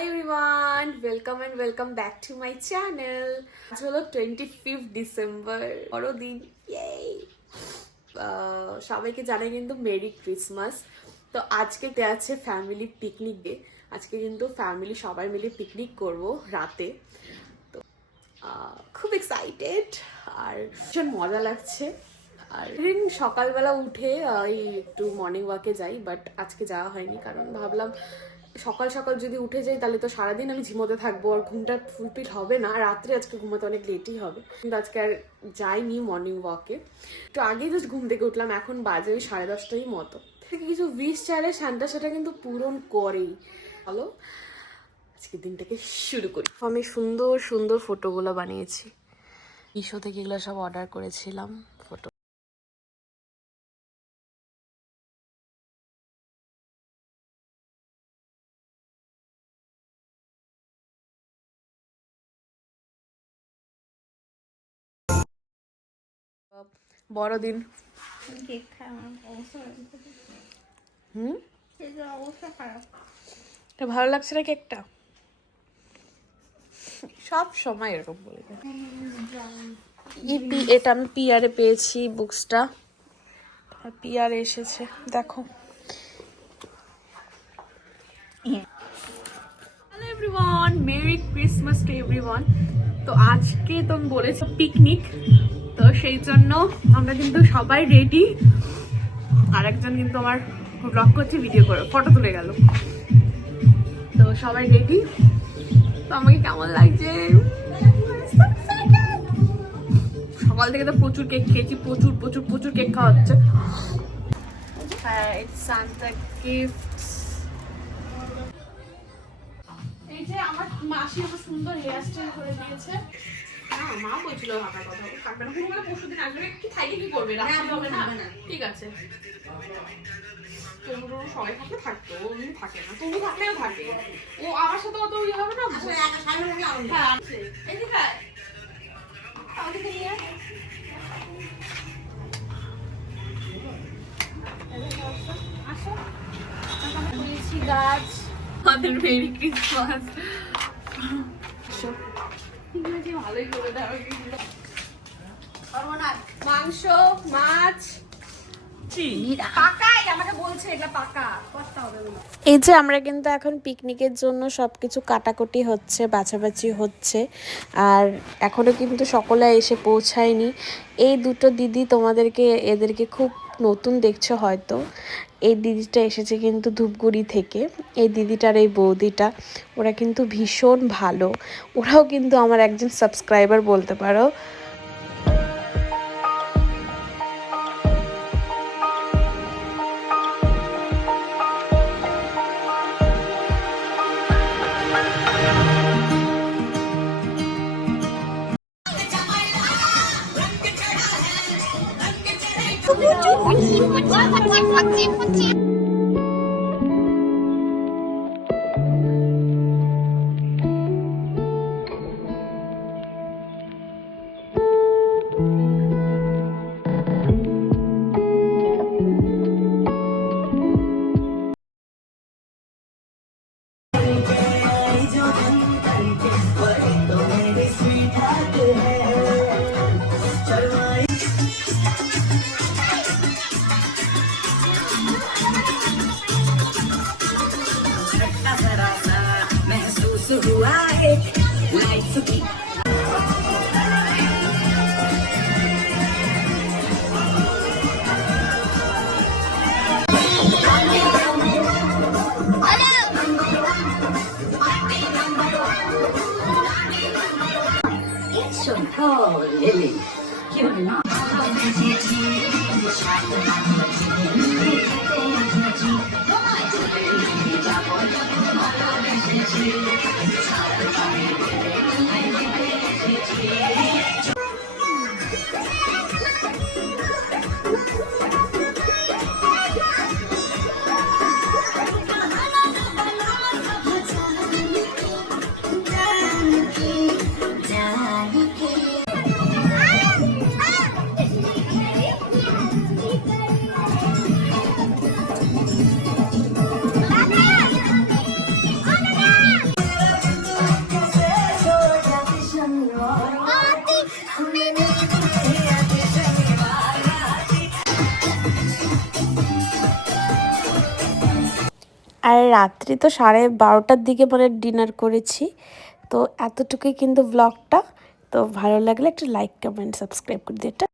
Hi everyone, welcome and welcome back to my channel. আজ হলো 25th December, বড়দিন। ইয়েই! সবাইকে জানাই কিন্তু মেরি ক্রিসমাস। তো আজকে আছে ফ্যামিলি পিকনিক ডে। আজকে কিন্তু ফ্যামিলি সবাই মিলে পিকনিক করব রাতে। তো খুব এক্সাইটেড আর ভীষণ মজা লাগছে। আর সকালবেলা উঠে একটু মর্নিং ওয়াকে যাই, বাট আজকে যাওয়া হয়নি কারণ ভাবলাম সকাল সকাল যদি উঠে যাই তাহলে তো সারাদিন আমি ঝিমোতে থাকবো আর ঘুমটা ফুলফিল হবে না। রাত্রে আজকে ঘুমাতে অনেক লেটই হবে, কিন্তু আজকে আর যাইনি মর্নিং ওয়াকে। তো আগেই জাস্ট ঘুম থেকে উঠলাম, এখন বাজে ওই 10:30 মতো। কিছু উইশ চাইলে সান্টা সেটা কিন্তু পূরণ করেই। চলো আজকে দিনটাকে শুরু করি। আমি সুন্দর সুন্দর ফটোগুলো বানিয়েছি, মিশো থেকে এগুলো সব অর্ডার করেছিলাম। ফটো বড়দিন কেক খায় আমার অবস্থা অবস্থা খারাপ। এটা ভালো লাগছে না কেকটা? সব সময় এরকম বলে। এটা আমি পিয়ারে পেয়েছি বুকসটা, আর পিয়ারে এসেছে দেখো। Hello everyone, merry Christmas to everyone. তো আজকে তুমি বলেছো পিকনিক, তো সেই জন্য আমরা কিন্তু সবাই রেডি। আর একজন কিন্তু আমার ব্লগ করছে, ভিডিও করে ফটো তুলে গেল। তো সবাই রেডি। তো আমাকে কেমন লাগছে? সকাল থেকে তো প্রচুর কেক খেয়েছি, প্রচুর প্রচুর প্রচুর কেক খাওয়া হচ্ছে। হ্যাঁ, ইটস সান্টা গিফটস। এই যে আমার মাসি আমার সুন্দর হেয়ার স্টাইল করে দিয়েছে। হ্যাঁ, মা বলছিল হাঁটার কথা, থাকবে না। কোনো পরশুদিন আসবে, কি থাইকে কি করবে? রাখতে হবে না, ঠিক আছে। সবাই থাকলে থাকতো, উনি থাকে না। তুমি থাকলেও থাকে, ও আমার সাথে অত ইয়ে হবে না। হ্যাঁ, গাছ আমাদের মেরি ক্রিসমাস। ভালোই করে দেওয়া মাংস, মাছ। এই যে আমরা কিন্তু এখন পিকনিকের জন্য সবকিছু কাটাকুটি হচ্ছে, বাছাবাছি হচ্ছে, আর এখনো কিন্তু সকলে এসে পৌঁছায়নি। এই দুটো দিদি এদেরকে খুব নতুন দেখছো হয়তো। এই দিদিটা এসেছে কিন্তু ধূপগুড়ি থেকে। এই দিদিটার এই বৌদিটা, ওরা কিন্তু ভীষণ ভালো। ওরাও কিন্তু আমার একজন সাবস্ক্রাইবার বলতে পারো। Oh, Lily, you're not. আর রাত্রি তো 12:30টার দিকে মানে ডিনার করেছি। তো এতটুকুই কিন্তু ব্লগটা। তো ভালো লাগলে একটা লাইক, কমেন্ট, সাবস্ক্রাইব করে দিতে।